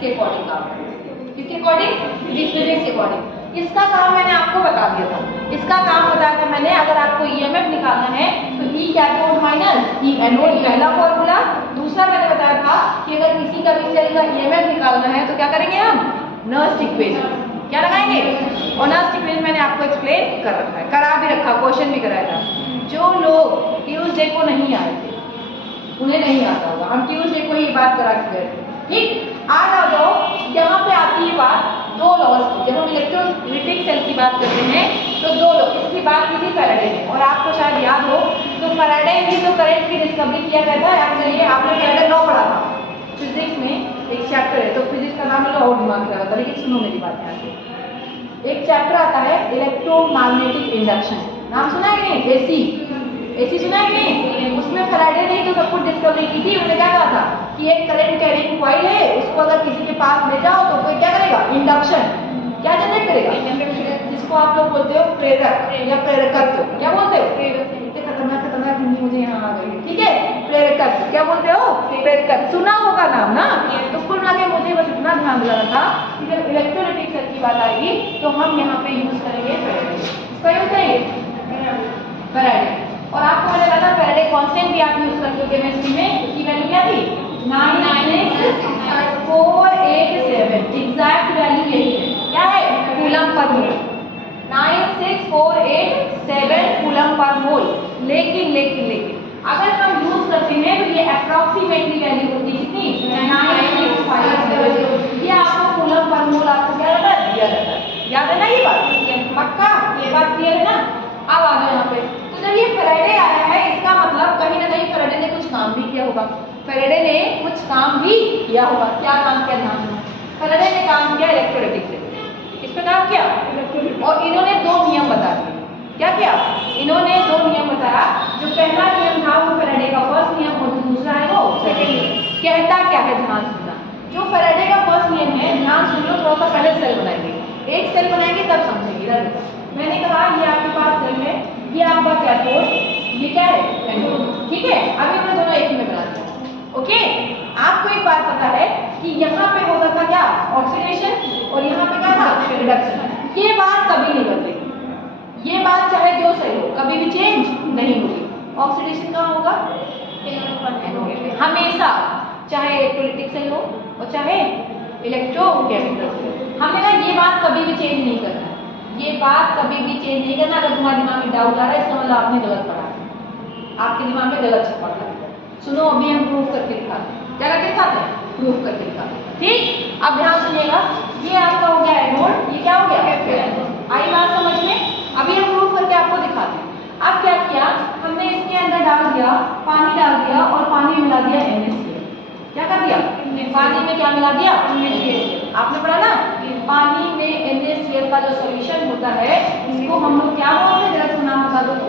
इसके अकॉर्डिंग काम करेंगे। किसके अकॉर्डिंग? फिजिक्स फिजिक्स के अकॉर्डिंग। इसका काम मैंने आपको बता दिया था। इसका काम बताया था मैंने, अगर आपको ईएमएफ निकालना है तो ई कैथोड माइनस ई एनोड, पहला फॉर्मूला। दूसरा मैंने बताया था कि अगर किसी का भी सेल का ईएमएफ निकालना है तो क्या करेंगे हम? Nernst equation. क्या लगाएंगे? और नर्स्ट इक्वेशन मैंने आपको एक्सप्लेन कर रखा है, करा भी रखा, क्वेश्चन भी कराया था। जो लोग ट्यूसडे को नहीं आए थे उन्हें नहीं आता होगा, हम ट्यूसडे को ही बात करा के गए थे। ठीक, आज आ जाओ, यहाँ पे आती है बात दो लॉज की। जब हम इलेक्ट्रोलिटिक सेल की बात करते हैं तो दो लॉ, इसकी बात की थी फैराडे ने, और आपको शायद याद हो तो फैराडे की तो करंट की डिस्कवरी किया गया था। एक्चुअली आपने फैराडे लॉ पढ़ा था फिजिक्स में, एक चैप्टर है, तो फिजिक्स का नाम लो और दिमाग लगा था, लेकिन सुनो मेरी बात यहाँ से। एक चैप्टर आता है इलेक्ट्रोमैग्नेटिक इंडक्शन, नाम सुना है कि नहीं? एसी सुना है कि नहीं? उसमें फैराडे ने तो सब कुछ डिस्कवरी की थी। उन्होंने क्या कहा था कि एक करंट कैरिंग कॉइल है, उसको अगर किसी के पास ले जाओ तो कोई क्या करेगा? इंडक्शन क्या जनरेट करेगा, जिसको आप लोग बोलते हो प्रेरक या प्रेरकत्व। क्या बोलते हो? इतने खतरनाक खतरनाक हिंदी मुझे यहाँ आ गई है। ठीक है, प्रेरकत्व। क्या बोलते हो? प्रेरकत्व। सुना होगा नाम ना, तो कुल मिला के मुझे बस इतना ध्यान दिलाना था कि जब इलेक्ट्रोलिटिक सेल की बात आएगी तो हम यहाँ पे यूज करेंगे फैराडे। इसका यूज करेंगे फैराडे। और आपको मैंने बताया फैराडे कांस्टेंट भी आप यूज करते हो केमिस्ट्री में, उसकी वैल्यू क्या थी? 96487। एग्जैक्ट वैल्यू यही है। क्या है? कूलम पर मोल। 96487 कूलम पर मोल। लेकिन अगर हम यूज करते हैं तो ये अप्रॉक्सीमेटली वैल्यू होती है कितनी? 9657। ये आपको कूलम पर मोल आपको क्या रहता है? दिया रहता है। याद है ना ये बात? पक्का? ये बात क्लियर है ना? अब आ जाओ यहाँ पे। तो जब ये फैराडे आया है, इसका मतलब कहीं ना कहीं फैराडे ने कुछ काम भी किया होगा। फैराडे ने कुछ काम भी किया होगा। क्या काम किया? ध्यान दो, फैराडे ने काम किया इलेक्ट्रोलिटिक से। किस पे काम किया? और इन्होंने दो नियम बता दिए। क्या किया? इन्होंने दो नियम बताया। जो पहला नियम था वो फैराडे का फर्स्ट नियम, और दूसरा है वो सेकंड नियम। कहता क्या है? ध्यान सुनना। जो फैराडे का फर्स्ट नियम है, ध्यान सुन लो, थोड़ा सा पहले सेल बनाएंगे, एक सेल बनाएंगे तब समझेंगे। इधर देखो, मैंने कहा ये आपके पास सेल है, ये आपका कैथोड, ये क्या है? एनोड। ठीक है, अभी हमने दोनों एक ही में बना दिया। ओके, आपको एक बात पता है कि यहाँ पे होता था क्या? ऑक्सीडेशन, और यहाँ पे क्या था? रिडक्शन। ये बात कभी नहीं बदलेगी। ये बात चाहे जो सही हो, कभी भी चेंज नहीं होगी। ऑक्सीडेशन कहाँ होगा? हमेशा, चाहे इलेक्ट्रोलिटिक सेल हो और चाहे इलेक्ट्रोकेमिकल सेल हो। हमने कहा ये बात कभी भी चेंज नहीं करना है। ये बात कभी भी चेंज नहीं करना। अगर तुम्हारे दिमाग में डाउट आ रहा है इसका मतलब आपने गलत पढ़ा है, आपके दिमाग में गलत छपा है। सुनो, अभी हम प्रूफ करके दिखाते हैं। क्या करके दिखाते हैं? प्रूफ करके दिखाते हैं। ठीक, अब ध्यान सुनिएगा, ये आपका हो गया एनोड, ये क्या हो गया? आई बात समझ में? अभी हम प्रूफ करके आपको दिखाते हैं। अब क्या किया हमने? इसके अंदर डाल दिया पानी, डाल दिया और पानी में मिला दिया NaCl। क्या कर दिया? पानी में क्या मिला दिया? NaCl। आपने पढ़ा ना, पानी में NaCl का जो सॉल्यूशन होता है इसको हम लोग क्या बोलते हैं? जरा नाम बता दो तो।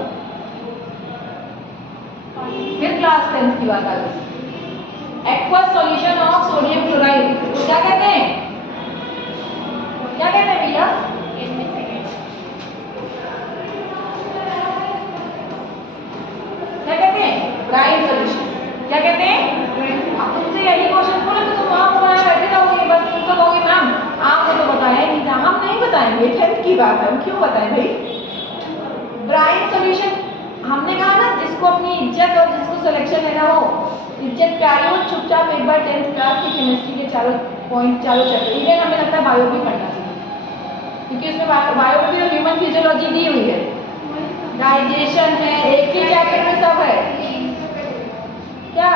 फिर क्लास 10th की बात आ गई। Aqueous solution of sodium chloride तो क्या कहते हैं? क्या कहते हैं भैया? क्या कहते हैं? Brine solution. क्या कहते हैं? अब तुमसे यही क्वेश्चन बोले तो तुम वहां बनाए बैठे रहोगे, बस तुम तो कहोगे मैम आपने तो बताया नहीं था। हम नहीं बताएंगे, 10th की बात है, हम क्यों बताएं भाई? ब्राइन सॉल्यूशन हमने कहा ना, जिसको अपनी इज्जत और जिसको सिलेक्शन लेना हो, इज्जत प्यारी हो, चुपचाप एक बार 10th क्लास की केमिस्ट्री के चारों पॉइंट, चारों चैप्टर, इवन हमें लगता है बायो भी पढ़ना चाहिए, क्योंकि उसमें बायो में भी ह्यूमन फिजियोलॉजी दी हुई है, डाइजेशन है, एक ही चैप्टर में सब है। क्या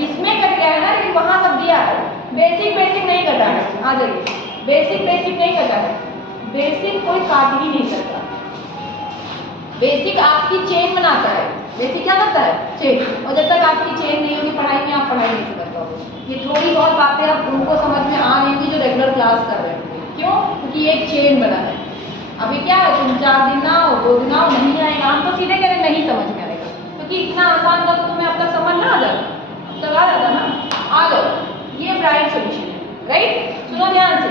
इसमें कट गया है ना, लेकिन वहां सब दिया है। बेसिक नहीं कटा है। आ जाइए, बेसिक नहीं कटा है। बेसिक कोई काट ही नहीं सकता। बेसिक आपकी चेन बनाता है। बेसिक क्या करता है? चेन। और जब तक आपकी चेन नहीं होगी पढ़ाई में, आप पढ़ाई नहीं कर पाओगे। ये थोड़ी बहुत बातें आप उनको समझ में आ रही होंगी जो रेगुलर क्लास कर रहे हैं। क्यों? क्योंकि एक चेन बना है। अभी क्या है, तुम 4 दिन ना हो, 2 दिन आओ, नहीं आएगा, हम तो सीधे कह रहे नहीं समझ में आएगा, क्योंकि इतना आसान था तो तुम्हें अब तक समझ ना आ जाता, अब तक आ जाता ना। आ जाओ, ये ब्राइन सॉल्यूशन है, राइट? सुनो ध्यान से,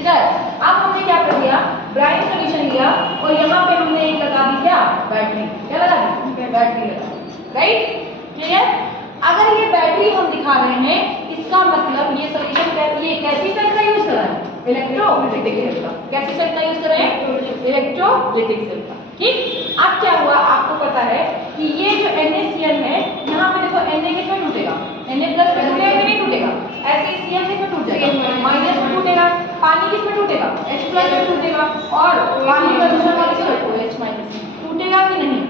इधर अब हमने क्या कर दिया? ब्राइन सॉल्यूशन लिया और यहाँ पे हमने एक लगा दी क्या? बैटरी। क्या लगा दी? बैटरी लगा दी, राइट? क्लियर? अगर ये बैटरी हम दिखा रहे हैं, इसका मतलब ये सॉल्यूशन ये इलेक्ट्रोलिटिक सेल का। कैसे सेल का यूज कर रहे हैं? इलेक्ट्रोलिटिक सेल का। ठीक, अब क्या हुआ आपको पता है कि ये जो NaCl है, यहाँ पे देखो Na किसमें टूटेगा? Na प्लस में टूटेगा कि नहीं टूटेगा? ऐसे ही Cl किसमें टूट जाएगा? माइनस में टूटेगा। पानी किसमें टूटेगा? H प्लस में टूटेगा। और पानी का दूसरा मॉलिक्यूल OH माइनस टूटेगा कि नहीं?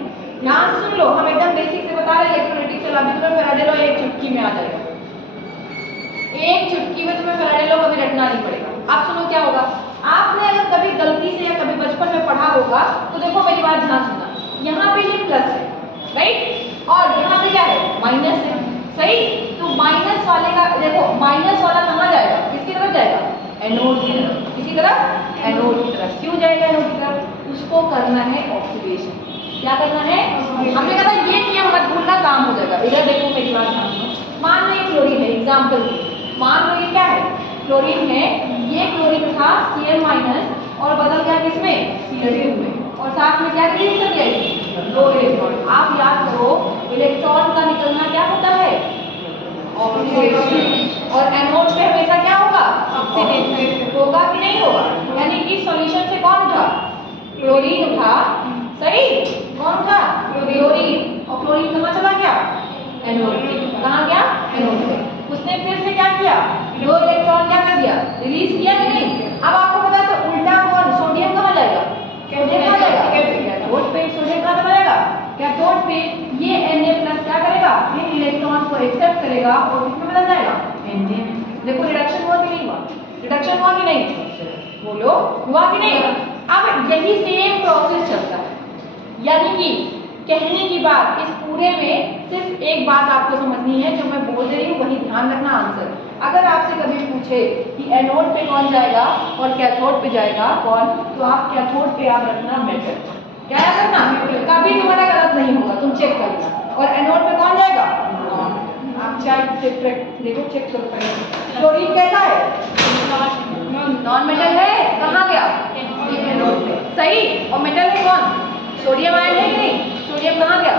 ध्यान सुन लो, हम एकदम बेसिक से बता रहे हैं इलेक्ट्रोलिटिक सेल। अभी तुम्हें फैराडे लॉ एक चुटकी में आ जाएगा, एक चुटकी में तुम्हें फैराडे लॉ कभी रटना नहीं पड़ेगा। अब सुनो क्या होगा, आपने अगर कभी गलती से या कभी बचपन में पढ़ा होगा तो देखो मेरी बात ध्यान सुनना, यहाँ पे ये प्लस है राइट, और यहाँ पे क्या है? माइनस है, सही। तो माइनस वाले का देखो, माइनस वाला कहाँ जाएगा? किसकी तरफ जाएगा? एनोड की तरफ। किसकी तरफ? एनोड की तरफ। क्यों जाएगा एनोड की तरफ? उसको करना है ऑक्सीडेशन। क्या करना है? हमने कहा ये नियम मत भूलना, काम हो जाएगा। इधर देखो मेरी बात ध्यान सुनो, मान लो ये क्लोरीन है, एग्जाम्पल मान लो ये क्या है? क्लोरीन है। ये क्लोरीन था Cl माइनस और बदल गया किसमें? Cl2 में, और साथ में क्या रिलीज कर दिया? दो इलेक्ट्रॉन। आप याद करो इलेक्ट्रॉन का निकलना क्या होता है? ऑक्सीडेशन। और एनोड पे हमेशा क्या होगा? ऑक्सीडेशन होगा कि नहीं होगा? यानी कि सॉल्यूशन से कौन उठा? क्लोरीन उठा, सही। कौन उठा? क्लोरीन। और क्लोरीन कहाँ चला गया? एनोड पे। कहाँ गया? एनोड पे। उसने फिर से क्या किया? दो इलेक्ट्रॉन क्या कर दिया? रिलीज किया कि नहीं? अब आपको पता है तो उल्टा कौन? सोडियम कहाँ जाएगा? सोडियम कहाँ जाएगा? कैथोड पे। सोडियम कहाँ चला जाएगा? कैथोड पे। ये Na+ क्या करेगा? इन इलेक्ट्रॉन को एक्सेप्ट करेगा और किसमें बदल जाएगा? Na। देखो रिडक्शन हुआ कि नहीं हुआ? रिडक्शन हुआ कि नहीं? बोलो, हुआ कि नहीं? अब यही सेम प्रोसेस चलता है, यानी कि कहने की बात इस पूरे में सिर्फ एक बात आपको समझनी है, जो मैं बोल रही हूँ वही ध्यान रखना आंसर। अगर आपसे कभी पूछे कि एनोड पे कौन जाएगा और कैथोड पे जाएगा कौन, तो आप कैथोड पे याद रखना मेटल। क्या याद रखना? कभी तुम्हारा गलत नहीं होगा, तुम चेक करना। और एनोड पे कौन जाएगा? आप चेक देखो, चेक करो। क्लोरीन कैसा है? नॉन मेटल है। कहाँ गया? एनोड पे, सही। और मेटल है कौन? सोडियम आयन है कि नहीं? सोडियम कहाँ गया?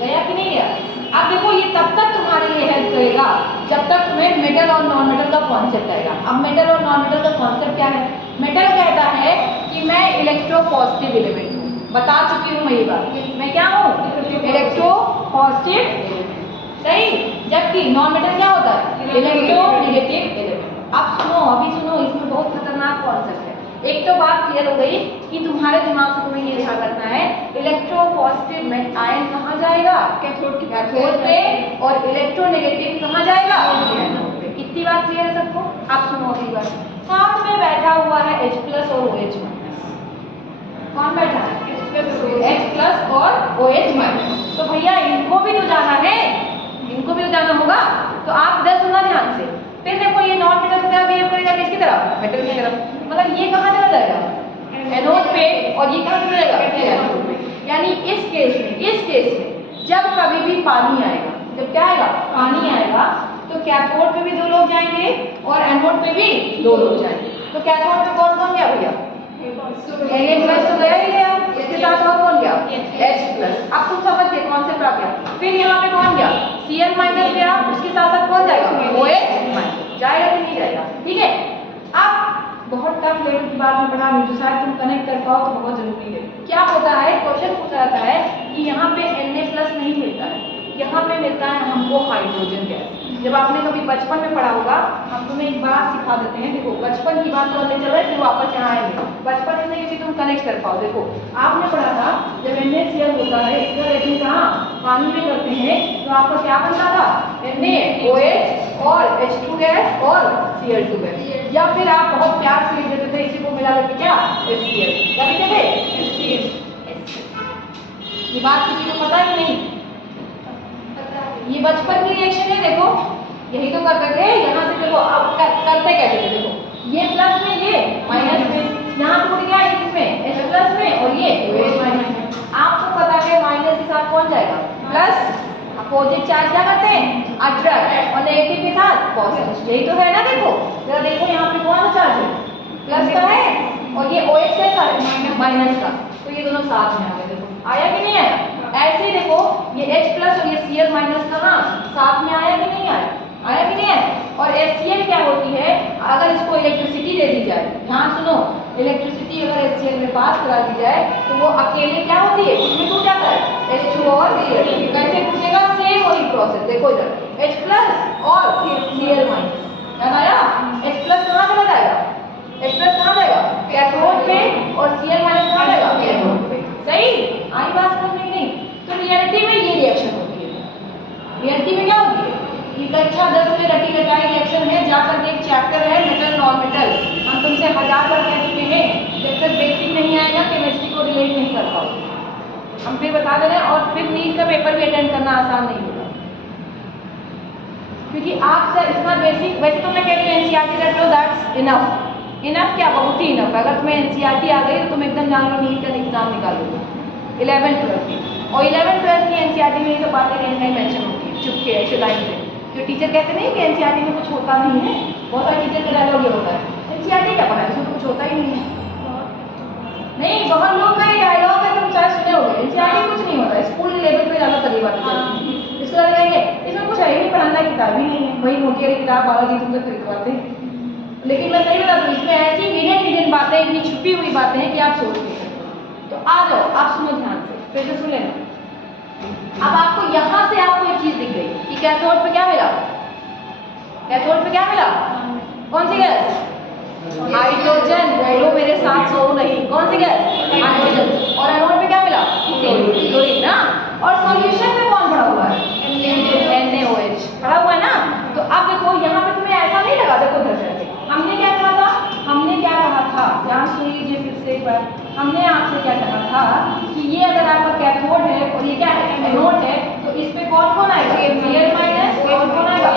गया कि नहीं गया? अब देखो ये तब तक तुम्हारे लिए हेल्प करेगा जब तक तुम्हें मेटल और नॉन मेटल का कॉन्सेप्ट आएगा। अब मेटल और नॉन मेटल का कॉन्सेप्ट क्या है? मेटल कहता है कि मैं इलेक्ट्रोपॉजिटिव एलिमेंट हूँ, बता चुकी हूँ मैं ये बात। मैं क्या हूँ? इलेक्ट्रोपॉजिटिव एलिमेंट, सही। जबकि नॉन मेटल क्या होता है? Electronegative element. अब सुनो, अभी सुनो, इसमें बहुत खतरनाक कॉन्सेप्ट है। एक तो बात क्लियर हो गई कि तुम्हारे दिमाग से तुम्हें ये ध्यान रखना है इलेक्ट्रोपॉजिटिव आयन कहाँ जाएगा? कैथोड पे। और इलेक्ट्रोनेगेटिव कहाँ जाएगा? एनोड पे। इतनी बात क्लियर है सबको? आप सुनो अगली बात। साथ में बैठा हुआ है H+ और OH-। कौन बैठा है? H+ और OH-। तो भैया इनको भी तो जाना है, इनको भी तो जाना होगा। तो आप इधर सुनना ध्यान से। फिर देखो ये नॉन मेटल क्या बिहेव करेगा? किसकी तरफ? मेटल की तरफ। मतलब ये कहाँ चला जाएगा? एनोड पे। और ये कहाँ चला जाएगा? कैथोड पे। यानी इस केस में जब कभी भी पानी आएगा, जब क्या आएगा? पानी आएगा, तो कैथोड पे भी दो लोग जाएंगे और एनोड पे भी दो लोग जाएंगे। तो कैथोड पे कौन कौन गया भैया? Na+ तो गया ही गया, इसके साथ और कौन गया? H+। अब तुम समझ गए कॉन्सेप्ट आ गया। फिर यहाँ पे कौन गया? Cl- गया, उसके साथ साथ कौन जाएगा? OH- जाएगा कि नहीं जाएगा? ठीक है। अब बहुत टफ लेवल की बात मैं पढ़ा रही हूँ, जो शायद तुम कनेक्ट कर पाओ तो बहुत जरूरी है। क्या होता है? क्वेश्चन पूछा जाता है कि यहाँ पे Na+ नहीं मिलता है, यहाँ पे मिलता है हमको हाइड्रोजन गैस। जब आपने कभी बचपन में पढ़ा होगा, हम तुम्हें एक बात सिखा देते हैं। देखो बचपन की बात तो ले चल रहे, फिर वापस यहाँ आएंगे। बचपन इसलिए कि तुम कनेक्ट कर पाओ। देखो आपने पढ़ा था जब NaCl होता है, इसका रिएक्शन कहाँ? पानी में करते हैं, तो आपका क्या बनता था? NaOH और H2 गैस और Cl2 गैस। या फिर आप बहुत प्यार से लिख देते थे इसी को मिला करके क्या? HCl। क्या लिखते थे? HCl। ये बात किसी को पता है कि नहीं? ये बचपन की रिएक्शन है। देखो यही तो करते थे। यहाँ से देखो अब करते कैसे थे? देखो ये प्लस में, ये माइनस में, यहाँ टूट गया इसमें H+ में और ये OH- में। आपको पता है माइनस के साथ कौन जाएगा? प्लस। अपोजिट चार्ज क्या करते हैं? अट्रैक्ट। और नेगेटिव के साथ पॉजिटिव। यही तो है ना? देखो जरा देखो यहाँ पे कौन सा चार्ज है? प्लस का है, और ये OH कैसा है? माइनस का। तो ये दोनों साथ में आ गए। देखो आया कि नहीं आया? ऐसे ही देखो ये H+ और ये Cl- कहाँ साथ में आया कि नहीं आया? आया कि नहीं आया? और HCl क्या होती है? अगर इसको दी जाए, ध्यान सुनो, इलेक्ट्रिसिटी अगर HCl में पास करा दी जाए तो वो अकेले क्या होती है, उसमें टूट जाता है H2 और Cl। कैसे टूटेगा, सेम वही प्रोसेस, देखो इधर H प्लस और फिर Cl माइनस, याद आया? H प्लस कहाँ चला जाएगा, H प्लस कहाँ जाएगा, कैथोड पे, और Cl माइनस कहाँ जाएगा, कैथोड पे। सही आई बात समझ में नहीं? तो रियलिटी में ये रिएक्शन होती है। रियलिटी में क्या होती है, ये कक्षा 10 में रटी रटाई रिएक्शन है, जाकर के एक चैप्टर है मेटल नॉन मेटल, हम तुमसे 1000 बार कह चुके हैं, जब तक बेसिक नहीं आएगा केमिस्ट्री को रिलेट नहीं कर पाओगे। हम फिर बता दे रहे हैं, और फिर नीट का पेपर भी अटेंड करना आसान नहीं होगा, क्योंकि आप इतना बेसिक, वैसे तो मैं कह रही हूँ एनसीईआरटी रट लो, दैट्स इनफ। इनफ क्या, बहुत ही इनफ। अगर तुम्हें एनसीईआरटी आ गई तो तुम एकदम जान लो नीट का एग्जाम निकालोगे 11th 12th की, और 11th 12th की एनसीईआरटी में ये सब बातें कहीं कहीं मेंशन होती है चुपके ऐसे लाइन से। जो टीचर कहते नहीं कि एनसीईआरटी में कुछ होता नहीं है, बहुत सारे टीचर का डायलॉग ये होता है, एनसीईआरटी क्या पढ़ा है, इसमें तो कुछ होता ही नहीं है। नहीं, बहुत लोग का ये डायलॉग है, तुम चाहे सुने होगे, एनसीईआरटी कुछ नहीं होता, स्कूल लेवल पे ज़्यादा तरीके बातें चलती है। इसको कहेंगे इसमें कुछ है ही नहीं, पढ़ाने की किताब ही नहीं है, वही मोटी वाली किताब 12 दिन तुमसे खरीदवाते हैं। लेकिन मैं सही बता दूँ, इसमें ऐसी हिडन बातें, इतनी छुपी हुई बातें हैं कि आप सोच नहीं सकते। तो आ जाओ, आप सुनो ध्यान से, फिर से सुन लेना। अब आपको यहाँ से आपको एक चीज दिख गई कि कैथोड पे क्या मिला, कैथोड पे क्या मिला, कौन सी गैस, हाइड्रोजन। बोलो मेरे साथ, सो नहीं, कौन सी गैस, हाइड्रोजन। और एनोड पे क्या मिला, क्लोरीन ना। और सॉल्यूशन में कौन पड़ा हुआ है, NaOH पड़ा हुआ है ना। तो अब देखो यहाँ पे तुम्हें ऐसा नहीं लगा, देखो दर्शक हमने क्या कहा था, हमने क्या कहा था, ध्यान सुन लीजिए फिर से एक बार। हमने आपसे क्या कहा था कि ये अगर आपका कैथोड है और ये क्या है, एनोड है, तो इस पे कौन कौन आएगा, Cl माइनस, और कौन आएगा,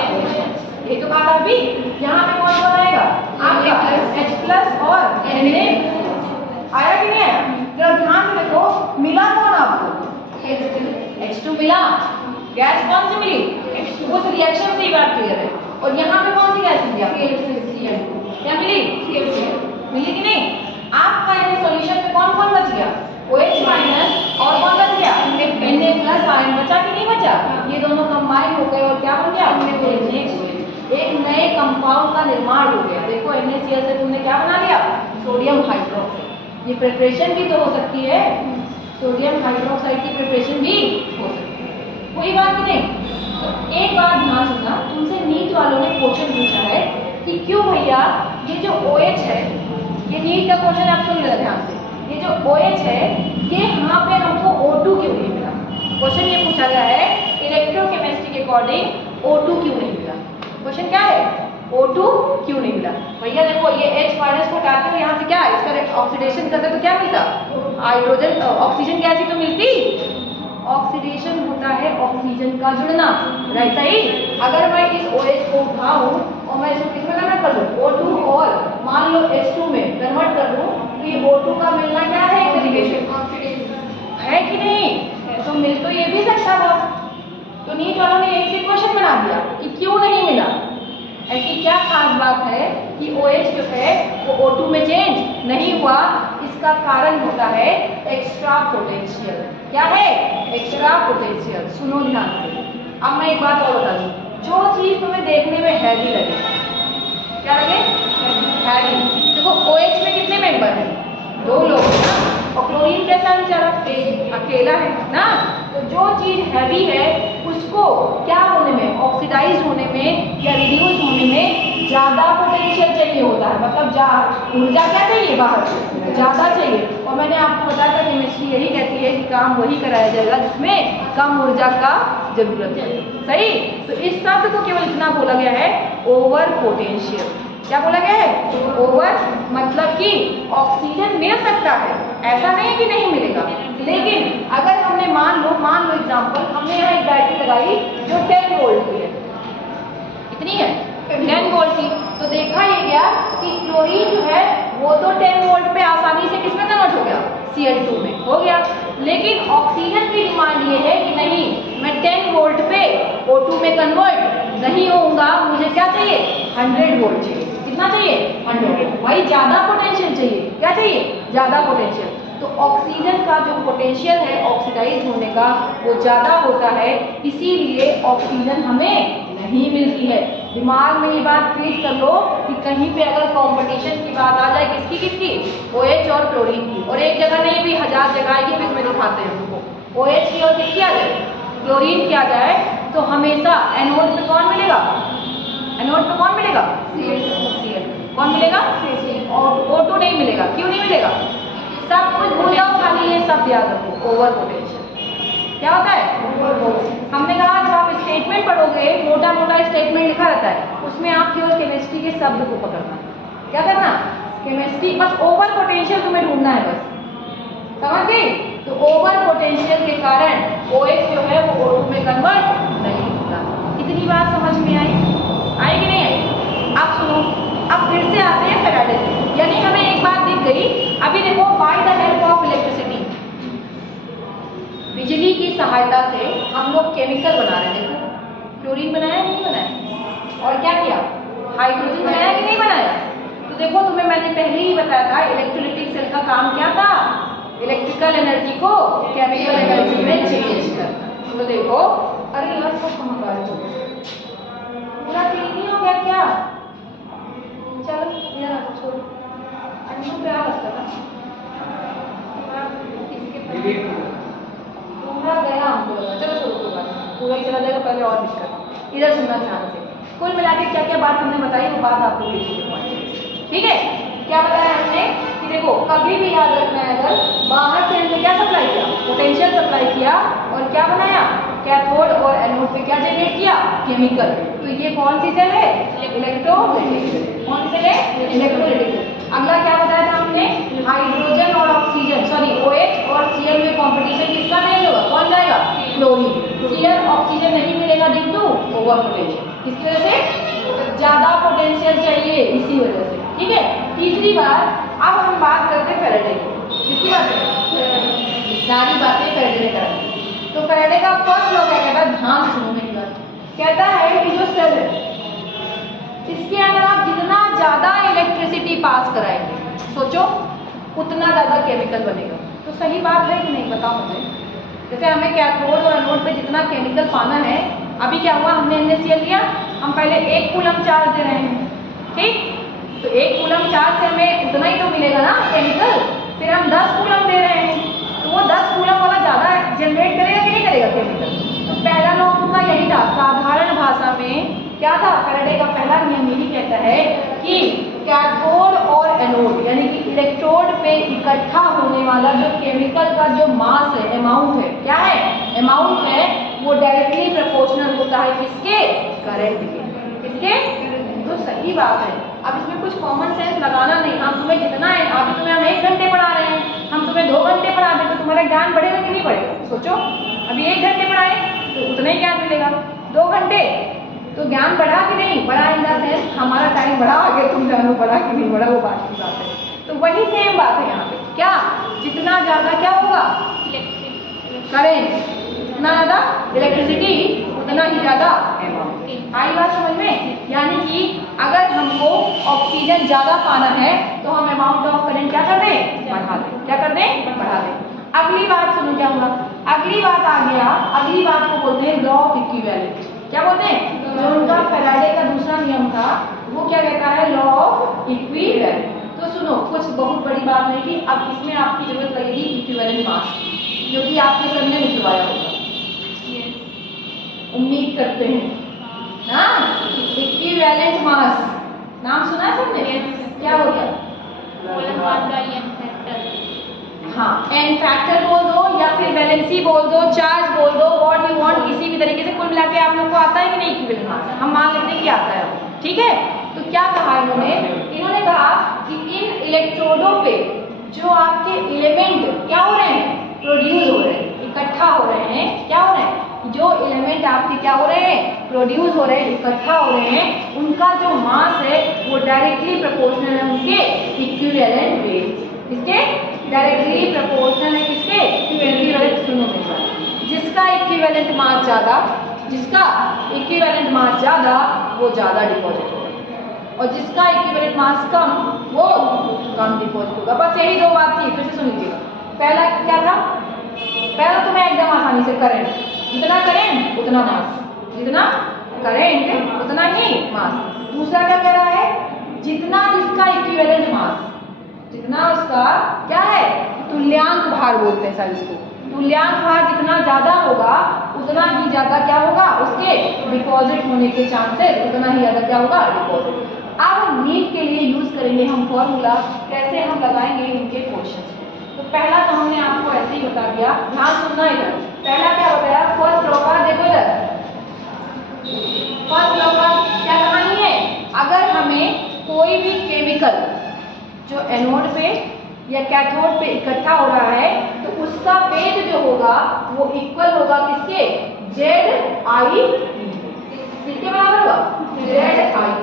ये तो कहा अभी। यहाँ पे कौन कौन आएगा, आपका H प्लस और Na आया कि नहीं आया? जरा ध्यान से देखो, मिला कौन आपको, H2 मिला, गैस कौन सी मिली, उस रिएक्शन से ही बात क्लियर है। और यहाँ पे कौन सी गैस मिली, क्या मिली, मिली कि नहीं। आपका ये सॉल्यूशन में कौन कौन बच गया, OH माइनस, और कौन बच गया, Na प्लस आयन बचा कि नहीं बचा। ये दोनों कंबाइन हो गए और क्या बन गया, एक नए कंपाउंड का निर्माण हो गया। देखो NaCl से तुमने क्या बना लिया, सोडियम हाइड्रोक्साइड। ये प्रिपरेशन भी तो हो सकती है, सोडियम हाइड्रोक्साइड की प्रिपरेशन भी हो सकती है, कोई बात नहीं। तो एक बात ध्यान सुनना, तुमसे नीट वालों ने क्वेश्चन पूछा है कि क्यों भैया ये जो OH है, ये नीट का क्वेश्चन आप सुन लेना ध्यान से, ये जो OH है ये यहाँ पे हमको O2 क्यों नहीं मिला। क्वेश्चन ये पूछा गया है इलेक्ट्रोकेमिस्ट्री के अकॉर्डिंग O2 क्यों नहीं मिला। क्वेश्चन क्या है, O2 क्यों नहीं मिला। भैया देखो ये H माइनस को हटाते हो, यहाँ से क्या है, इसका ऑक्सीडेशन करते तो क्या मिलता, हाइड्रोजन, ऑक्सीजन गैस ही तो मिलती। ऑक्सीडेशन होता है ऑक्सीजन का जुड़ना, राइट सही। अगर मैं इस OH को उठाऊं और मैं इसको किसमें कन्वर्ट कर दूं, O2 और मान लो H2 में कन्वर्ट कर दूं, तो ये O2 का मिलना क्या है, एक तरीके ऑक्सीडेशन है कि नहीं। तो मिल तो ये भी सकता था। तो नीट वालों ने एक से क्वेश्चन बना दिया कि क्यों नहीं मिला। ऐसी क्या खास बात है कि OH जो है वो O2 में चेंज नहीं हुआ। इसका कारण होता है एक्स्ट्रा पोटेंशियल। क्या है, एक्स्ट्रा पोटेंशियल। सुनो ध्यान से, अब मैं एक बात और बता दूं, जो चीज तुम्हें देखने में हैवी लगे, क्या लगे, हैवी। देखो OH में कितने मेंबर हैं, 2 लोग हैं ना, और क्लोरीन कैसा बेचारा, अकेला है ना। तो जो चीज हैवी है उसको क्या होने में, ऑक्सीडाइज होने में या रिड्यूस होने में ज्यादा पोटेंशियल चाहिए होता है, मतलब ऊर्जा क्या चाहिए, बाहर से ज्यादा चाहिए। और मैंने आपको बताया था केमिस्ट्री यही कहती है कि काम वही कराया जाएगा जिसमें कम ऊर्जा का जरूरत है, सही। तो इस शब्द को केवल इतना बोला गया है, ओवर पोटेंशियल। क्या बोला गया है, ओवर, मतलब कि ऑक्सीजन मिल सकता है, ऐसा नहीं कि नहीं मिलेगा। लेकिन अगर हमने मान लो एग्जांपल, हमने यहाँ एक बैटरी लगाई जो 10 वोल्ट की है, कितनी है, 10 वोल्ट की। तो देखा ये गया कि क्लोरीन जो है वो तो 10 वोल्ट पे आसानी से किसमें कन्वर्ट हो गया, Cl2 में हो गया। लेकिन ऑक्सीजन की डिमांड ये है कि नहीं, मैं 10 वोल्ट पे O2 में कन्वर्ट नहीं होऊंगा, मुझे क्या चाहिए, 100 वोल्ट चाहिए। कितना चाहिए, 100। भाई ज्यादा पोटेंशियल चाहिए, क्या चाहिए, ज्यादा पोटेंशियल। तो ऑक्सीजन का जो पोटेंशियल है ऑक्सीडाइज होने का वो ज्यादा होता है, इसीलिए ऑक्सीजन हमें नहीं मिलती है। दिमाग में ये बात फीड कर लो कि कहीं पे अगर कंपटीशन की बात आ जाए किसकी किसकी, OH और क्लोरीन की, और एक जगह नहीं भी 1000 जगह आएगी, फिर में दिखाते हैं हमको OH की और किसकी आ जाए, क्लोरीन की आ जाए, तो हमेशा एनोड पे कौन मिलेगा, एनोड पे कौन मिलेगा, Cl। कौन मिलेगा, और O2 नहीं मिलेगा। क्यों नहीं मिलेगा, सब कुछ भूल जाओ, खाली ये सब याद रखो, ओवर पोटेंशियल क्या होता है। हमने कहा जब आप स्टेटमेंट पढ़ोगे, मोटा मोटा स्टेटमेंट लिखा रहता है, उसमें आप केवल केमिस्ट्री के शब्द को पकड़ना, क्या करना, केमिस्ट्री, बस ओवर पोटेंशियल तुम्हें ढूंढना है, बस समझ गई। तो ओवर पोटेंशियल के कारण OH जो है वो O2 में कन्वर्ट नहीं होता। इतनी बात समझ में आई कि नहीं आई। अब सुनो, अब फिर से आते हैं फैराडे पे, यानी हमें एक बात दिख गई। अभी देखो, by the help of electricity, बिजली की सहायता से हम लोग केमिकल बना रहे हैं। देखो क्लोरीन बनाया नहीं बनाया, और क्या किया, हाइड्रोजन बनाया कि नहीं बनाया। तो देखो तुम्हें मैंने पहले ही बताया था, इलेक्ट्रोलाइटिक सेल का काम क्या था, इलेक्ट्रिकल एनर्जी को केमिकल एनर्जी में चेंज करना। तो देखो, अरे यार सब कहाँ गायब हो गया, पूरा क्लीन नहीं हो गया क्या, चलो यार छोड़ो, अंशु क्या लगता था पूरा गया, हमको लगा चलो छोड़ो कोई बात नहीं, पूरा ही चला जाएगा, पहले और दिक्कत। इधर सुनना ध्यान से, कुल मिला के क्या क्या बात हमने बताई, वो बात आपको लिखी, ठीक है। क्या बताया हमने कि देखो कभी भी याद रखना है, अगर बाहर से हमने क्या सप्लाई किया, पोटेंशियल सप्लाई किया, और क्या बनाया, कैथोड और एनोड पे क्या जनरेट किया, केमिकल। तो ये कौन सी सेल है, इलेक्ट्रोलाइटिक। कौन सी सेल है, इलेक्ट्रोलाइटिक। अगला क्या बताया था हमने, हाइड्रोजन और ऑक्सीजन, सॉरी OH और Cl में कंपटीशन किसका नहीं होगा, कौन जाएगा, क्लोरीन। Cl ऑक्सीजन नहीं मिलेगा ड्यू टू ओवर पोटेंशियल, किसकी वजह से, ज्यादा पोटेंशियल चाहिए, इसी वजह से, ठीक है। तीसरी बात, अब हम बात करते हैं फैराडे की, किसकी बात है, सारी बातें फैराडे ने करा। तो फैराडे का फर्स्ट लॉ क्या कहता है, ध्यान सुनो मेरी बात, कहता है कि जो सेल है इसके अंदर आप जितना ज्यादा इलेक्ट्रिसिटी पास कराएंगे, सोचो उतना ज्यादा केमिकल बनेगा। तो सही बात है कि नहीं, बताओ मुझे। जैसे हमें कैथोड और एनोड पे जितना केमिकल पाना है, अभी क्या हुआ, हमने NaCl लिया, हम पहले 1 कूलम चार्ज दे रहे हैं, ठीक। तो 1 कूलम चार्ज से हमें उतना ही तो मिलेगा ना केमिकल, फिर हम 10 कूलम दे रहे हैं, तो वो 10 कूलम वाला ज्यादा जनरेट करेगा कि नहीं करेगा केमिकल। तो पहला लॉ उनका यही था, साधारण भाषा में क्या था, फैराडे का पहला नियम यही कहता है कि कैथोड और एनोड यानी कि इलेक्ट्रोड पे इकट्ठा होने वाला जो केमिकल का जो मास है, अमाउंट है, क्या है, अमाउंट है, वो डायरेक्टली प्रोपोर्शनल होता है किसके, करंट के, किसके। तो सही बात है। अब इसमें कुछ कॉमन सेंस लगाना नहीं, हम तुम्हें जितना है, अभी तुम्हें हम 1 घंटे पढ़ा रहे हैं, हम तुम्हें 2 घंटे पढ़ा दें तो तुम्हारा ज्ञान बढ़ेगा कि नहीं बढ़ेगा, सोचो। अभी 1 घंटे पढ़ाए तो उतना ही ज्ञान मिलेगा, 2 घंटे तो ज्ञान बढ़ा कि नहीं बढ़ा, इन द सेंस हमारा टाइम बढ़ा, आगे तुम जानो बढ़ा कि नहीं बढ़ा, वो बात की बात है। तो वही सेम बात है यहाँ पे, क्या, जितना ज्यादा क्या होगा, करेंट, जितना ज्यादा इलेक्ट्रिसिटी उतना ही ज्यादा अमाउंट। आई बात समझ में। यानी कि अगर हमको ऑक्सीजन ज्यादा पाना है तो हम अमाउंट ऑफ करंट क्या कर दें, बढ़ा दें, क्या कर दें, बढ़ा दें। अगली बात सुनो क्या हुआ, अगली बात आ गया, अगली बात को बोलते हैं लॉ ऑफ इक्विवेलेंट। क्या बोलते हैं, जो उनका फैराडे का दूसरा नियम था वो क्या कहता है, लॉ ऑफ इक्विवेलेंट। तो सुनो, कुछ बहुत बड़ी बात नहीं थी, अब इसमें आपकी जरूरत लगेगी इक्विवेलेंट मास, जो कि आपके सर ने लिखवाया होगा, उम्मीद करते हैं ना। इक्विवेलेंट मास नाम सुना है सबने, क्या होता है, हाँ, एन फैक्टर बोल दो या फिर वैलेंसी बोल दो, चार्ज बोल दो, व्हाट यू वांट, किसी भी तरीके से। कुल मिला के आप लोग को आता है कि नहीं इक्विवेलेंट मास, हम मान लेते हैं कि आता है, ठीक है। तो क्या कहा इन्होंने कहा कि इन इलेक्ट्रोडों पे जो आपके एलिमेंट क्या हो रहे हैं, प्रोड्यूस हो रहे हैं, इकट्ठा हो रहे हैं, क्या हो रहे हैं, जो एलिमेंट आपके क्या हो रहे हैं, प्रोड्यूस हो रहे हैं, इकट्ठा हो रहे हैं, उनका जो मास है वो डायरेक्टली प्रोपोर्शनल है उनके इक्विवेलेंट वेट, इसके डायरेक्टली प्रोपोर्शनल है किसके, इक्विवेलेंट। सुनो मेरे साथ, जिसका इक्विवेलेंट मास ज्यादा, जिसका इक्विवेलेंट मास ज्यादा वो ज्यादा डिपॉजिट होगा, और जिसका इक्विवेलेंट मास कम वो कम डिपॉजिट होगा। बस यही 2 बात थी, फिर से सुन लीजिएगा। पहला क्या था, पहला तो मैं एकदम आसानी से, करंट, जितना करंट उतना मास, जितना करंट उतना ही मास। दूसरा क्या कह रहा है, जितना जिसका इक्विवेलेंट मास, जितना उसका क्या है तुल्यांक भार बोलते हैं सर इसको, तुल्यांक भार जितना ज्यादा होगा उतना ही ज्यादा क्या होगा उसके डिपॉजिट होने के चांसेस, उतना ही ज्यादा क्या होगा डिपॉजिट। अब नीट के लिए यूज करेंगे हम फॉर्मूला, कैसे हम लगाएंगे इनके क्वेश्चन। तो पहला तो हमने आपको ऐसे ही बता दिया, ध्यान सुनना इधर। पहला क्या बताया, फर्स्ट लॉ का देखो इधर, फर्स्ट लॉ का क्या कहानी है, अगर हमें कोई भी केमिकल जो एनोड पे या कैथोड पे इकट्ठा हो रहा है तो उसका वेट जो होगा वो इक्वल होगा किसके, जेड आई, किसके बराबर होगा, जेड आई।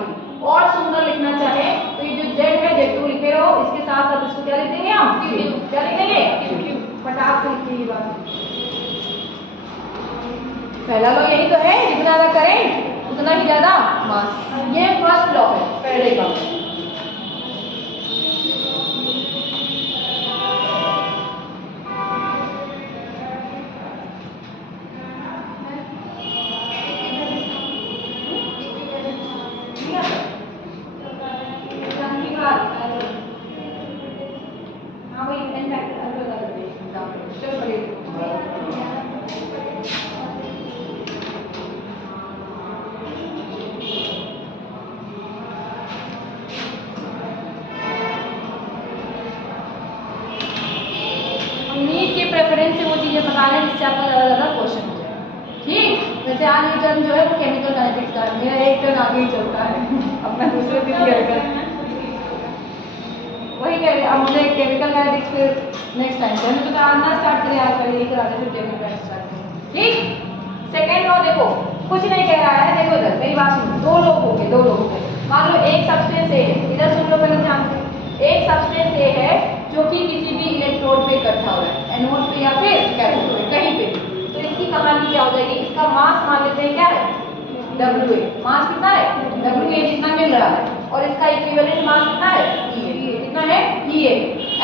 और सुंदर लिखना चाहे तो ये जो जेड है जेड टू लिखे रहो, इसके साथ साथ इसको क्या लिख देंगे हम, क्या लिख देंगे, फटाक से लिखिए ये बात। पहला लॉ यही तो है, जितना ज्यादा करेंट उतना ही ज्यादा मास, ये फर्स्ट लॉ है फैराडे का। प्रेफरेंस से वो चीजें बता रहे हैं जिससे आपका ज्यादा क्वेश्चन हो जाए। ठीक, वैसे आज ये टर्म जो है वो केमिकल काइनेटिक्स का, मेरा एक टर्म आगे ही चलता है अब मैं दूसरे दिन क्लियर कर वही कह रहे। अब मुझे केमिकल काइनेटिक्स फिर नेक्स्ट टाइम से तो करना स्टार्ट करें, आज पहले ही करा दे फिर केमिकल काइनेटिक्स स्टार्ट करें। ठीक, सेकंड लॉ देखो कुछ नहीं कह रहा है, देखो इधर मेरी बात सुनो, दो लोग हो गए, दो लोग हो गए, मान लो एक सब्सटेंस ए है, इधर सुन लो पहले ध्यान से, एक सब्सटेंस ए है जो कि किसी भी इलेक्ट्रोड पे इकट्ठा हो रहा है, एनोड पे या फिर कैथोड पे कहीं पे, तो इसकी कहानी क्या हो जाएगी, इसका मास मान लेते हैं क्या है WA, मास कितना है WA जितना मिल रहा है, और इसका इक्विवेलेंट मास कितना है कितना है EA।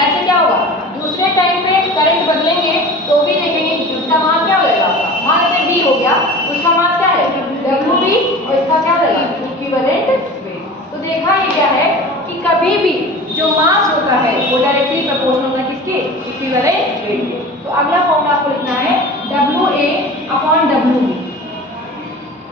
ऐसे क्या होगा, दूसरे टाइम पे करंट बदलेंगे तो भी देखेंगे इसका मास क्या हो जाएगा, मान लेते B हो गया, उसका मास क्या है WB और इसका क्या हो जाएगा इक्विवेलेंट वेट। तो देखा ये क्या है कि कभी भी जो मास होता है वो डायरेक्टली प्रोपोर्शनल होता है किसके, इक्विवेलेंट वेट के। तो अगला फॉर्मूला आपको लिखना है WA/WB।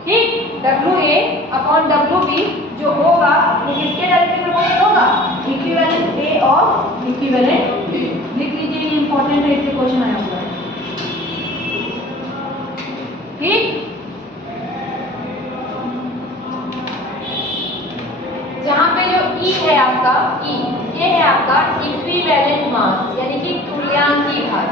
ठीक, WA/WB जो होगा वो किसके डायरेक्टली प्रोपोर्शनल होगा, इक्विवेलेंट A और इक्विवेलेंट B। लिख लीजिए, ये इंपॉर्टेंट है, इससे क्वेश्चन आया हुआ है। ठीक, जहाँ पे जो E है आपका E, ये है आपका इक्विवेलेंट मास यानी कि तुल्यांकी भार,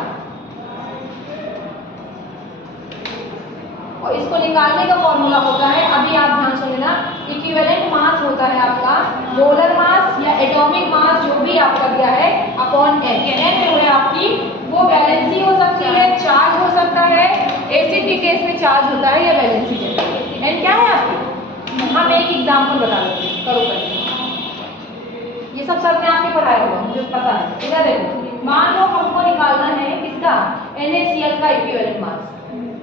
और इसको निकालने का फॉर्मूला होता है, अभी आप ध्यान से लेना, इक्विवेलेंट मास होता है आपका मोलर मास या एटॉमिक मास जो भी आपका दिया है अपॉन N। N जो है आपकी वो वैलेंसी हो सकती है, चार्ज हो सकता है, एसिड के केस में चार्ज होता है या वैलेंसी। N क्या है आपकी, हम एक एग्जाम्पल बता देते हैं, करो करें, ये सब सर ने आपके पढ़ाया होगा मुझे पता है। इधर देखो, मान लो हमको निकालना है किसका NaCl का इक्विवेलेंट मास,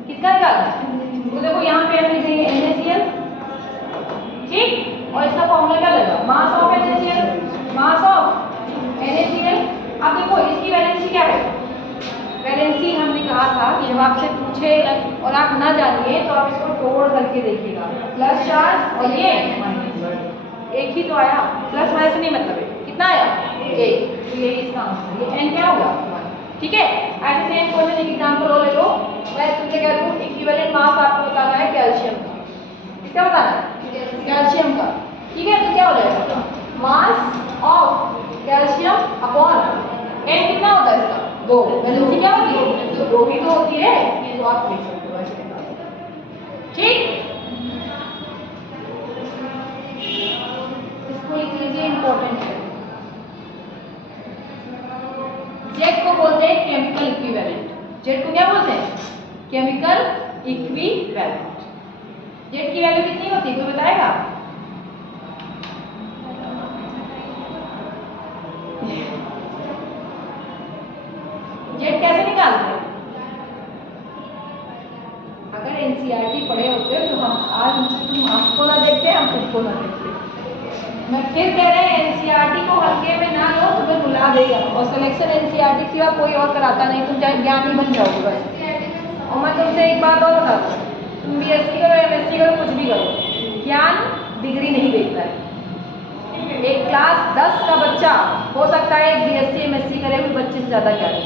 किसका निकालना है, तो देखो यहाँ पे हम लिखेंगे NaCl, ठीक, और इसका फॉर्मूला क्या लगेगा, mass of NaCl, mass of NaCl। अब देखो इसकी वैलेंसी क्या है, वैलेंसी हमने कहा था कि जब आपसे पूछे और आप ना जानिए तो आप इसको तोड़ करके देखिएगा, प्लस चार्ज और ये एक ही तो आया, प्लस माइनस नहीं मतलब है, कितना आया एक, तो ये इसका आंसर, ये N क्या होगा, ठीक है। ऐसे सेम क्वेश्चन एक एग्जांपल और ले लो, मैं तुमसे कह दूं इक्विवेलेंट मास आपको बताना है कैल्शियम का, किसका बताना है कैल्शियम का, ठीक है। तो क्या हो जाएगा, mass of calcium upon N कितना होता है इसका 2, वैलेंसी क्या होती है तो 2 ही तो होती है, ये तो आप लिख सकते हो ऐसे, ठीक। इसको लिख लीजिए, इंपॉर्टेंट है। जेड को बोलते हैं केमिकल इक्विवेलेंट, जेड को क्या बोलते हैं केमिकल इक्विवेलेंट। जेड की वैल्यू कितनी होती है कोई बताएगा, जेड कैसे निकालते हैं, अगर एनसीईआरटी पढ़े होते तो हम आज उनसे तुम मैं फिर कह रहे हैं एनसीईआरटी को हल्के में ना लो, तुम्हें रुला देगा। और सिलेक्शन एनसीईआरटी के सिवा कोई और कराता नहीं, तुम चाहे ज्ञानी बन जाओगे बस। और मैं तुमसे एक बात और बता दूँ, तुम बीएससी करो, एमएससी करो, कुछ भी करो, ज्ञान डिग्री नहीं देखता है। एक क्लास 10 का बच्चा हो सकता है एक बीएससी एमएससी करे हुए बच्चे से ज़्यादा ज्ञानी।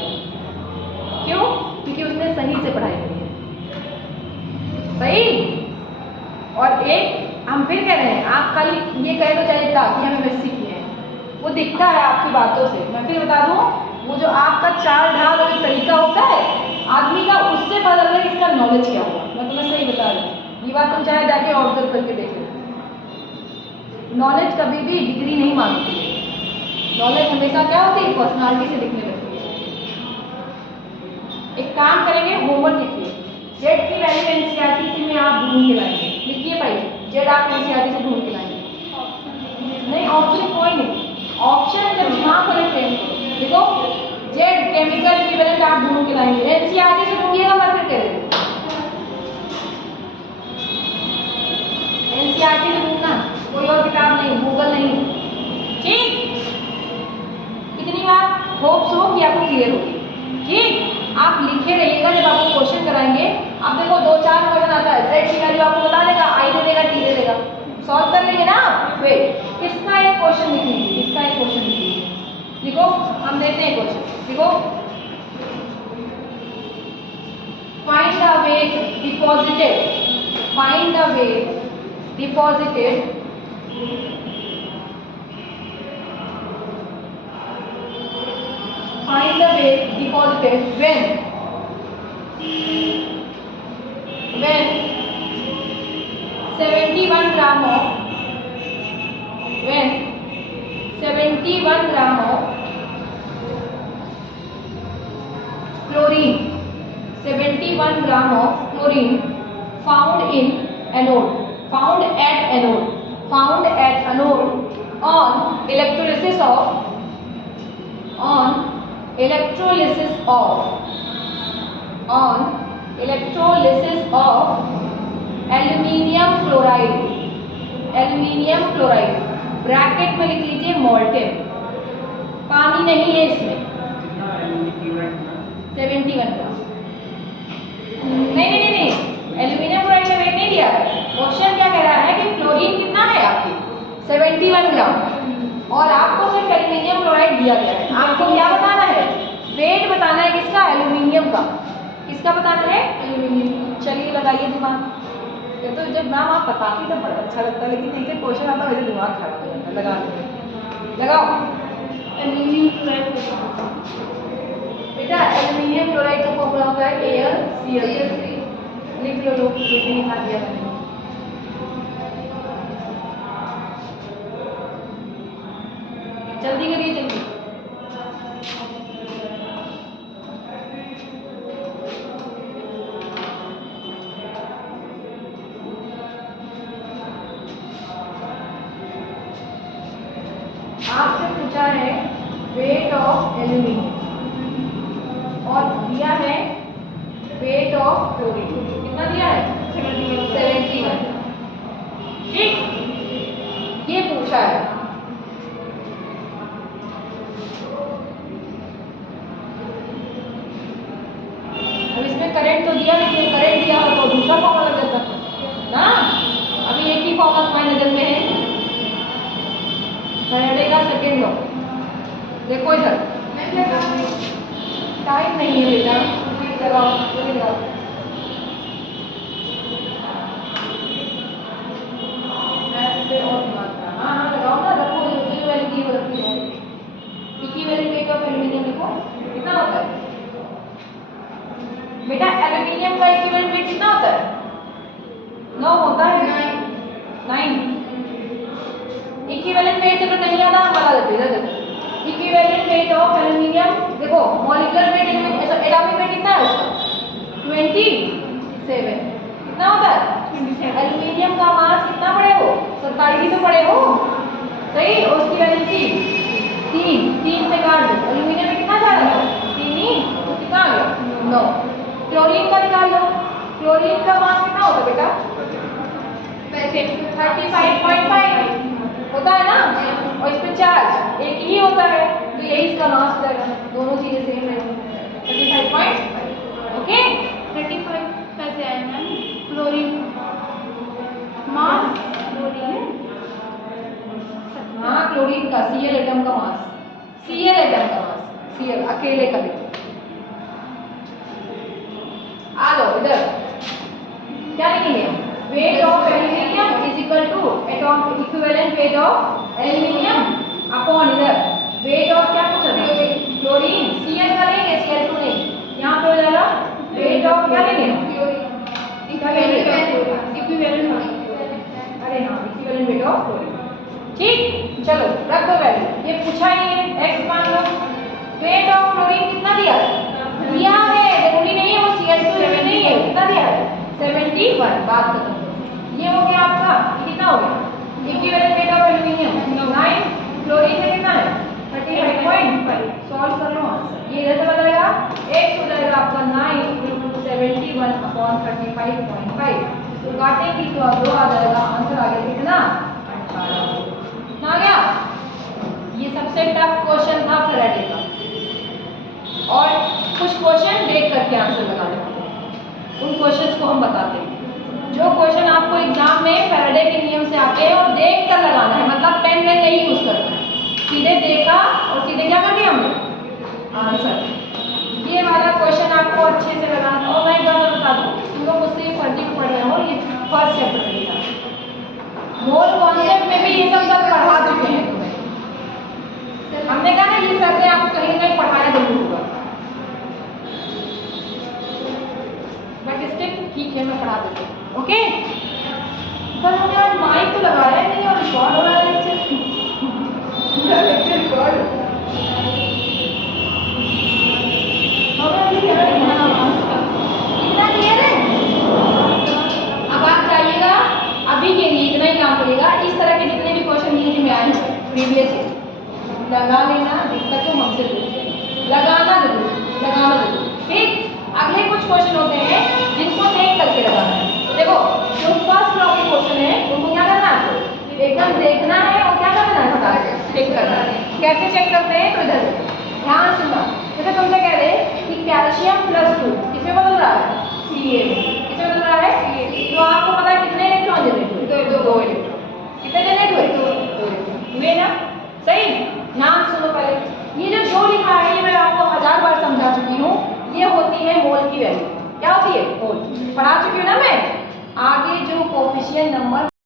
क्यों? क्योंकि उसने सही से पढ़ाई करी है। सही। और एक हम फिर कह रहे हैं, आप खाली ये कह दो चाहे कि हम एमएससी किए हैं, वो दिखता है आपकी बातों से। मैं फिर बता दूँ, वो जो आपका चाल ढाल और तरीका होता है आदमी का, उससे पता लगता है कि इसका नॉलेज क्या हुआ। मैं तुम्हें सही बता रही हूँ, ये बात तुम चाहे जाके ऑब्जर्व करके देख लो। नॉलेज कभी भी डिग्री नहीं मांगती है। नॉलेज हमेशा क्या होती है? पर्सनालिटी से दिखने लगती है। एक काम करेंगे, होमवर्क लिखिए, जेड की वैल्यू एनसीईआरटी से में आप ढूंढ के लाएंगे। लिखिए भाई, जेड आप एनसीईआरटी से ढूंढ के लाएंगे। नहीं, ऑप्शन कोई नहीं, ऑप्शन जब दिमाग को रखेंगे। देखो, जेड केमिकल इक्विवेलेंट आप ढूंढ के लाएंगे, एनसीईआरटी से ढूंढिएगा। मैं फिर कह रही हूँ एनसीईआरटी से ढूंढना, कोई और किताब नहीं, गूगल नहीं। ठीक, कितनी बार होप्स हो कि आपको क्लियर होगी। ठीक, आप लिखे रहिएगा, जब आपको क्वेश्चन कराएंगे, आप देखो 2-4 क्वेश्चन आता है, जेड की वैल्यू आपको बता देगा, आई दे देगा, टी दे देगा, सॉल्व कर लेंगे ना। फिर इसका एक क्वेश्चन लिख लीजिए, इसका एक क्वेश्चन लिख लीजिए। देखो, हम देते हैं क्वेश्चन, देखो, find the weight deposited, find the weight deposited find the weight deposited when 71 gram of when 71 gram of chlorine 71 gram of chlorine found in anode found at anode on electrolysis of aluminium chloride bracket में लिख लीजिए molten, पानी नहीं है इसमें। 71 ग्राम नहीं, aluminium chloride में wait नहीं दिया है। क्वेश्चन क्या कह रहा है कि क्लोरीन कितना है आपकी 71 ग्राम, और आपको सिर्फ एल्यूमिनियम क्लोराइड दिया गया है। आपको क्या बताना है? वेट बताना है किसका? एल्यूमिनियम का। किसका बताना है? एल्यूमिनियम। चलिए लगाइए दिमाग। ये तो जब मैम आप बताती तो बड़ा अच्छा लगता है, लेकिन ऐसे क्वेश्चन आता है दिमाग खराब हो जाता है। लगाओ एल्यूमिनियम क्लोराइड। बेटा एल्यूमिनियम क्लोराइड का फॉर्मूला होता है AlCl3। लिख लो लोग, लिखा दिया मैंने। जल्दी करिए, जल्दी। आपसे पूछा है वेट ऑफ एल्यूमिनियम और दिया है वेट ऑफ क्लोरीन। कितना दिया है? 71। ठीक, ये पूछा है। अब इसमें करंट तो दिया, लेकिन करंट दिया हो तो दूसरा फॉर्मूला लग जाता ना। अभी एक ही फॉर्मूला तुम्हारी नजर में है, फैराडे का सेकेंड लॉ। देखो इधर, टाइम नहीं है बेटा, लगाओ लगाओ। हाँ लगाओ ना, रखो जो वैल्यू दी होती है। की वैल्यू वेट ऑफ एल्यूमिनियम लिखो, कितना होता है बेटा? एल्यूमिनियम का इक्विवेलेंट वेट कितना होता है? 9 होता है। 9 इक्विवेलेंट वेट चलो नहीं आता, हम बता देते हैं। इक्विवेलेंट वेट ऑफ एल्यूमिनियम, देखो मॉलिक्यूलर वेट एटॉमिक वेट कितना है उसका? 27। कितना होता है? एल्यूमिनियम का मास कितना पड़े हो? 47 तो पड़े हो, सही। और उसकी वैलेंसी 3 से काट दो। एल्यूमिनियम में कितना जा रहा है? 3 ही, तो कितना आ गया? 9। क्लोरीन का निकाल लो, क्लोरीन का मास कितना होता है बेटा? 35.5 होता है ना। विद चार्ज एक ही होता है, तो यही इसका मास हो जाएगा, दोनों चीजें सेम रहेंगी। 35.5 ओके। 35 कैसे आए मैम? क्लोरीन मास क्लोरीन हाँ क्लोरीन का Cl एटम का मास, Cl एटम का मास, Cl अकेले का भी। आ लो इधर, क्या लिखेंगे? Weight of aluminium is equal to atomic equivalent weight of aluminium upon इधर वेट ऑफ क्या पूछा था? क्लोरीन। Cl का लेंगे, Cl2 नहीं, यहाँ पे हो जाएगा वेट ऑफ क्या लेंगे? इक्विवेलेंट अरे हाँ इक्विवेलेंट वेट ऑफ क्लोरीन। ठीक, चलो रख दो वैल्यू, ये पूछा ही है, x मान लो। वेट ऑफ क्लोरीन कितना दिया है, जरूरी नहीं है वो Cl2 नहीं है, कितना दिया है? 71। बात खत्म। ये हो गया आपका, कितना हो गया? Equivalent weight of aluminium 9, chlorine में कितना है? 35.5। सॉल्व कर लो आंसर, ये इधर से बदलेगा, x हो जाएगा आपका 9 × 71 अपॉन 35.5। तो काटेंगे तो 2 आ जाएगा, आंसर आ गया कितना? 18 आ गया। ये सबसे टफ क्वेश्चन था फैराडे का, और कुछ क्वेश्चन देख करके आंसर लगाने होते हैं, उन क्वेश्चंस को हम बताते हैं। जो क्वेश्चन आपको एग्जाम में फैराडे के नियम से आते हैं और देख कर लगाना है, मतलब पेन में नहीं यूज करना है, सीधे देखा और सीधे क्या कर दिया हमने? आंसर। ये वाला क्वेश्चन आपको अच्छे से लगाना, और मैं एक बात बता दूं, तुम लोग मुझसे फर्जी को पढ़ रहे हो, ये फर्स्ट चैप्टर में था, मोल कॉन्सेप्ट में भी ये सब पढ़ा चुके हैं तुम्हें। हमने कहा ना ये सर ने आपको कहीं ना कहीं पढ़ाया जरूर होगा, बट स्टिल ठीक है मैं पढ़ा देती हूँ। ओके, पर हमने आज माइक तो लगाया नहीं और रिकॉर्ड हो रहा है लेक्चर। लेक्चर रिकॉर्ड कितना क्लियर है? अब आप जाइएगा, अभी के लिए इतना ही काम करिएगा, इस तरह के जितने भी क्वेश्चन नीट में आए हैं प्रीवियस लगा लेना, दिक्कत तो हमसे लगाना जरूर। ठीक, अगले कुछ क्वेश्चन होते हैं जिनको देख करके लगाना है। देखो जो फर्स्ट लॉ के क्वेश्चन है उनको क्या करना है? आपको एकदम देखना है और क्या करना है? फटाफट चेक करना है। कैसे चेक करते हैं? तो इधर ध्यान सुनना। जैसे तुमसे कह रहे कि कैल्शियम +2 किसमें बदल रहा है? Ca में। किसमें बदल रहा है? तो आपको पता है कितने इलेक्ट्रॉन जनरेट हुए? 2 इलेक्ट्रॉन।